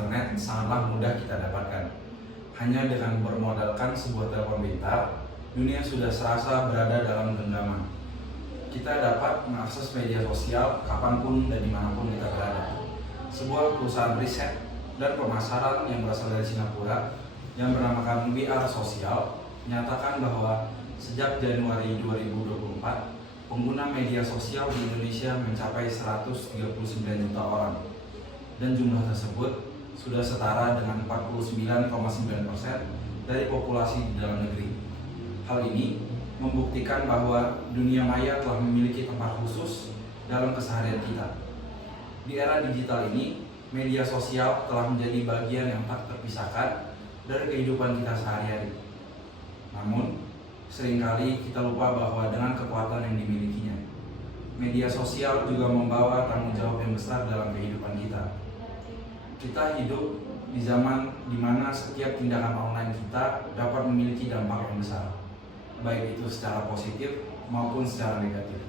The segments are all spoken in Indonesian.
internet sangatlah mudah kita dapatkan. Hanya dengan bermodalkan sebuah telepon pintar, dunia sudah serasa berada dalam genggaman. Kita dapat mengakses media sosial kapanpun dan dimanapun kita berada. Sebuah perusahaan riset dan pemasaran yang berasal dari Singapura yang bernamakan We Are Social menyatakan bahwa sejak Januari 2024, pengguna media sosial di Indonesia mencapai 139 juta orang, dan jumlah tersebut sudah setara dengan 49,9% dari populasi di dalam negeri. Hal ini membuktikan bahwa dunia maya telah memiliki tempat khusus dalam keseharian kita. Di era digital ini, media sosial telah menjadi bagian yang tak terpisahkan dari kehidupan kita sehari-hari. Namun, seringkali kita lupa bahwa dengan kekuatan yang dimilikinya, media sosial juga membawa tanggung jawab yang besar dalam kehidupan kita. Kita hidup di zaman di mana setiap tindakan online kita dapat memiliki dampak yang besar, baik itu secara positif maupun secara negatif.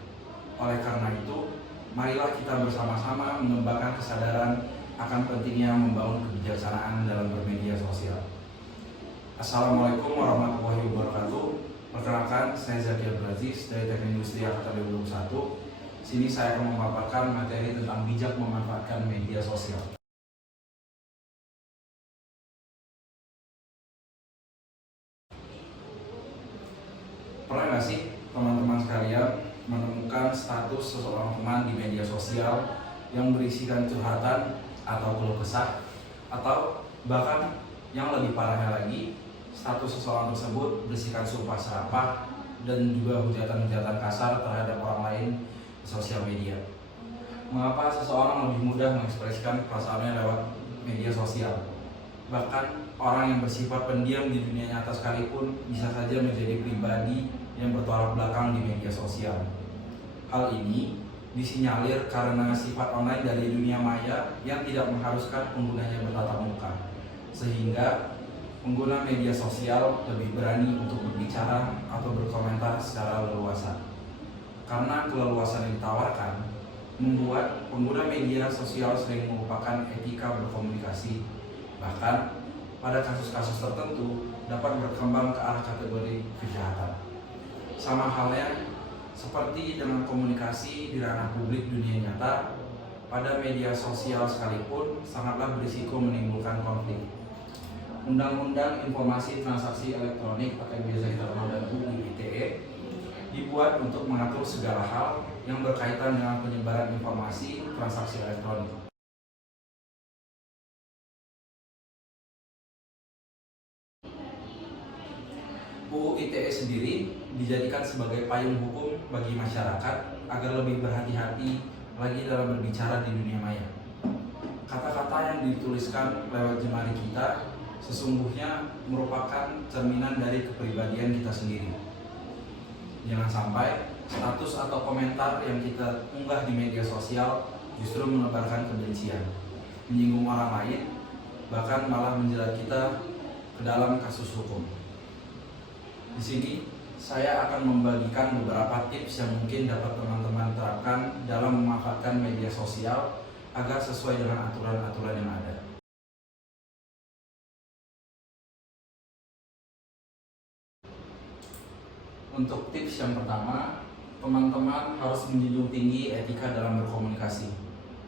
Oleh karena itu, marilah kita bersama-sama mengembangkan kesadaran akan pentingnya membangun kebijaksanaan dalam bermedia sosial. Assalamualaikum warahmatullahi wabarakatuh. Perkenalkan, saya Zaki Abdul Aziz dari Teknik Industri Angkatan 2021. Sini saya akan memaparkan materi tentang bijak memanfaatkan media sosial. Pernah nggak sih teman-teman sekalian menemukan status seseorang teman di media sosial yang berisikan curhatan atau keluh kesah, atau bahkan yang lebih parahnya lagi, status seseorang tersebut berisikan sumpah serapah dan juga hujatan-hujatan kasar terhadap orang lain di sosial media? Mengapa seseorang lebih mudah mengekspresikan perasaannya lewat media sosial? Bahkan orang yang bersifat pendiam di dunia nyata sekalipun bisa saja menjadi pribadi yang bertolak belakang di media sosial. Hal ini disinyalir karena sifat online dari dunia maya yang tidak mengharuskan penggunanya bertatap muka, sehingga pengguna media sosial lebih berani untuk berbicara atau berkomentar secara leluasa. Karena keleluasan yang ditawarkan membuat pengguna media sosial sering melupakan etika berkomunikasi. Bahkan pada kasus-kasus tertentu dapat berkembang ke arah kategori kejahatan. Sama halnya seperti dengan komunikasi di ranah publik dunia nyata, pada media sosial sekalipun sangatlah berisiko menimbulkan konflik. Undang-Undang Informasi Transaksi Elektronik atau yang biasa kita kenal dengan UU ITE dibuat untuk mengatur segala hal yang berkaitan dengan penyebaran informasi transaksi elektronik. UU ITE sendiri dijadikan sebagai payung hukum bagi masyarakat agar lebih berhati-hati lagi dalam berbicara di dunia maya. Kata-kata yang dituliskan lewat jemari kita sesungguhnya merupakan cerminan dari kepribadian kita sendiri. Jangan sampai status atau komentar yang kita unggah di media sosial justru menebarkan kebencian, menyinggung orang lain, bahkan malah menjerat kita ke dalam kasus hukum. Di sini saya akan membagikan beberapa tips yang mungkin dapat teman-teman terapkan dalam memanfaatkan media sosial agar sesuai dengan aturan-aturan yang ada. Untuk tips yang pertama, teman-teman harus menjunjung tinggi etika dalam berkomunikasi.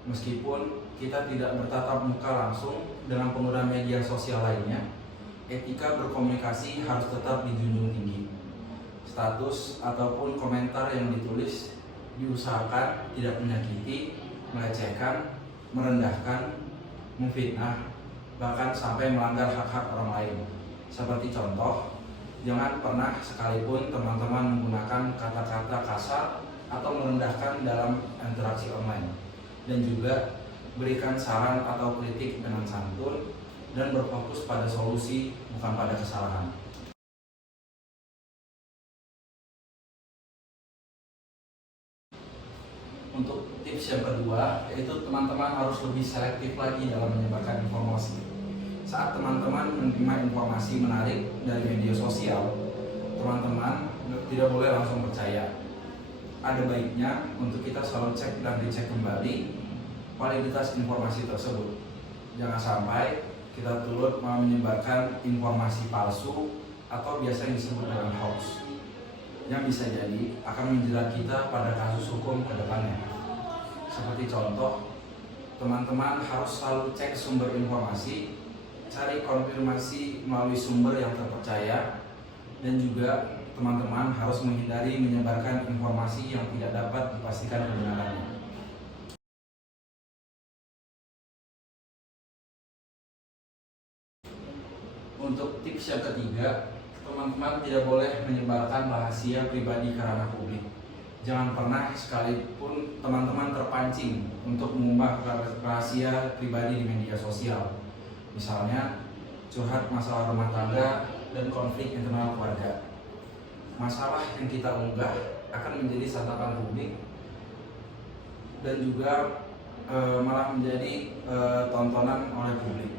Meskipun kita tidak bertatap muka langsung dengan pengguna media sosial lainnya, etika berkomunikasi harus tetap dijunjung tinggi. Status ataupun komentar yang ditulis diusahakan tidak menyakiti, melecehkan, merendahkan, memfitnah, bahkan sampai melanggar hak-hak orang lain. Seperti contoh, jangan pernah sekalipun teman-teman menggunakan kata-kata kasar atau merendahkan dalam interaksi online. Dan juga berikan saran atau kritik dengan santun dan berfokus pada solusi, bukan pada kesalahan. Untuk tips yang kedua, yaitu teman-teman harus lebih selektif lagi dalam menyebarkan informasi. Saat teman-teman menerima informasi menarik dari media sosial, teman-teman tidak boleh langsung percaya. Ada baiknya untuk kita selalu cek dan dicek kembali validitas informasi tersebut. Jangan sampai kita turut menyebarkan informasi palsu atau biasa yang disebut dengan hoax, yang bisa jadi akan menjerat kita pada kasus hukum ke depannya. Seperti contoh, teman-teman harus selalu cek sumber informasi, cari konfirmasi melalui sumber yang terpercaya, dan juga teman-teman harus menghindari menyebarkan informasi yang tidak dapat dipastikan kebenarannya. Untuk tips yang ketiga, teman-teman tidak boleh menyebarkan rahasia pribadi ke ranah publik. Jangan pernah sekalipun teman-teman terpancing untuk mengubah rahasia pribadi di media sosial. Misalnya, curhat masalah rumah tangga dan konflik internal keluarga. Masalah yang kita unggah akan menjadi santapan publik dan juga malah menjadi tontonan oleh publik.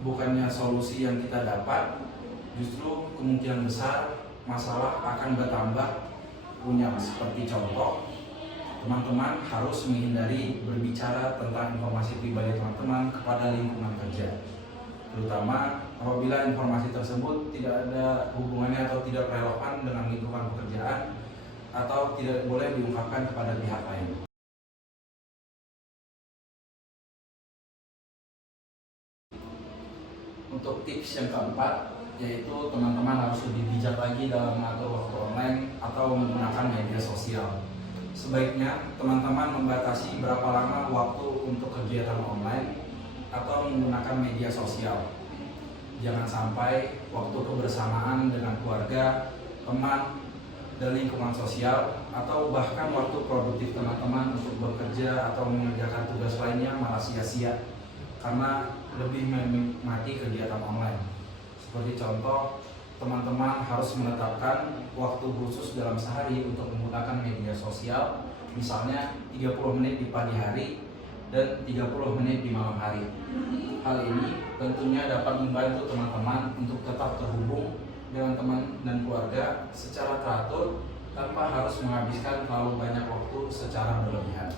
Bukannya solusi yang kita dapat, justru kemungkinan besar masalah akan bertambah runyam. Seperti contoh, teman-teman harus menghindari berbicara tentang informasi pribadi teman-teman kepada lingkungan kerja, terutama apabila informasi tersebut tidak ada hubungannya atau tidak relevan dengan lingkungan pekerjaan atau tidak boleh diungkapkan kepada pihak lain. Untuk tips yang keempat, yaitu teman-teman harus lebih bijak lagi dalam mengatur waktu online atau menggunakan media sosial. Sebaiknya teman-teman membatasi berapa lama waktu untuk kegiatan online atau menggunakan media sosial. Jangan sampai waktu kebersamaan dengan keluarga, teman, dan lingkungan sosial, atau bahkan waktu produktif teman-teman untuk bekerja atau mengerjakan tugas lainnya malah sia-sia karena lebih menikmati kegiatan online. Seperti contoh, teman-teman harus menetapkan waktu khusus dalam sehari untuk menggunakan media sosial, misalnya 30 menit di pagi hari dan 30 menit di malam hari. Hal ini tentunya dapat membantu teman-teman untuk tetap terhubung dengan teman dan keluarga secara teratur tanpa harus menghabiskan terlalu banyak waktu secara berlebihan.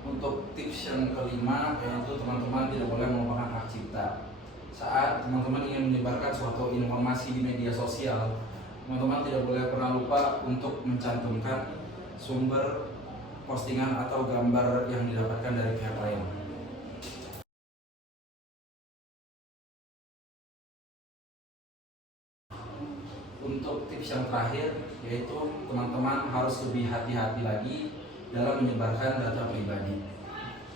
Untuk tips yang kelima, yaitu teman-teman tidak boleh melupakan hak cipta. Saat teman-teman ingin menyebarkan suatu informasi di media sosial, teman-teman tidak boleh pernah lupa untuk mencantumkan sumber postingan atau gambar yang didapatkan dari pihak lain. Untuk tips yang terakhir, yaitu teman-teman harus lebih hati-hati lagi dalam menyebarkan data pribadi.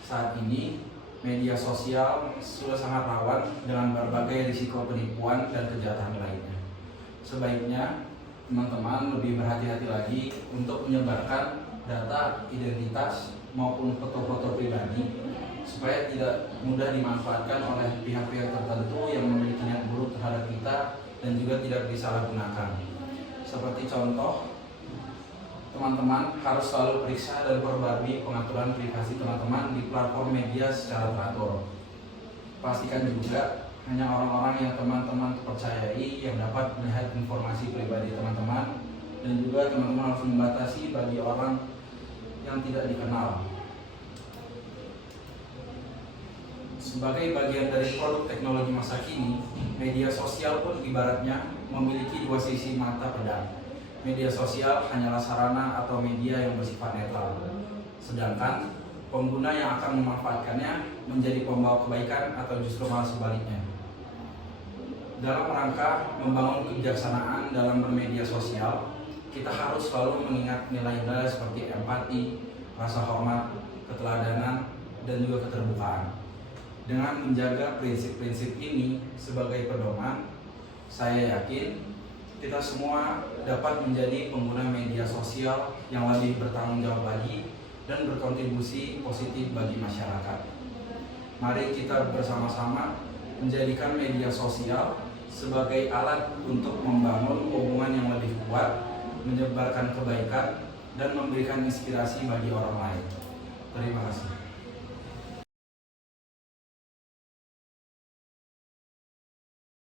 Saat ini, media sosial sudah sangat rawan dengan berbagai risiko penipuan dan kejahatan lainnya. Sebaiknya, teman-teman lebih berhati-hati lagi untuk menyebarkan data identitas maupun foto-foto pribadi supaya tidak mudah dimanfaatkan oleh pihak-pihak tertentu yang memiliki niat buruk terhadap kita dan juga tidak disalahgunakan. Seperti contoh, teman-teman harus selalu periksa dan perbarui pengaturan privasi teman-teman di platform media secara teratur. Pastikan juga hanya orang-orang yang teman-teman percayai yang dapat melihat informasi pribadi teman-teman, dan juga teman-teman harus membatasi bagi orang yang tidak dikenal. Sebagai bagian dari produk teknologi masa kini, media sosial pun ibaratnya memiliki dua sisi mata pedang. Media sosial hanyalah sarana atau media yang bersifat netral, sedangkan pengguna yang akan memanfaatkannya menjadi pembawa kebaikan atau justru malah sebaliknya. Dalam rangka membangun kebijaksanaan dalam bermedia sosial, kita harus selalu mengingat nilai-nilai seperti empati, rasa hormat, keteladanan, dan juga keterbukaan. Dengan menjaga prinsip-prinsip ini sebagai pedoman, saya yakin kita semua dapat menjadi pengguna media sosial yang lebih bertanggung jawab lagi dan berkontribusi positif bagi masyarakat. Mari kita bersama-sama menjadikan media sosial sebagai alat untuk membangun hubungan yang lebih kuat, menyebarkan kebaikan, dan memberikan inspirasi bagi orang lain. Terima kasih.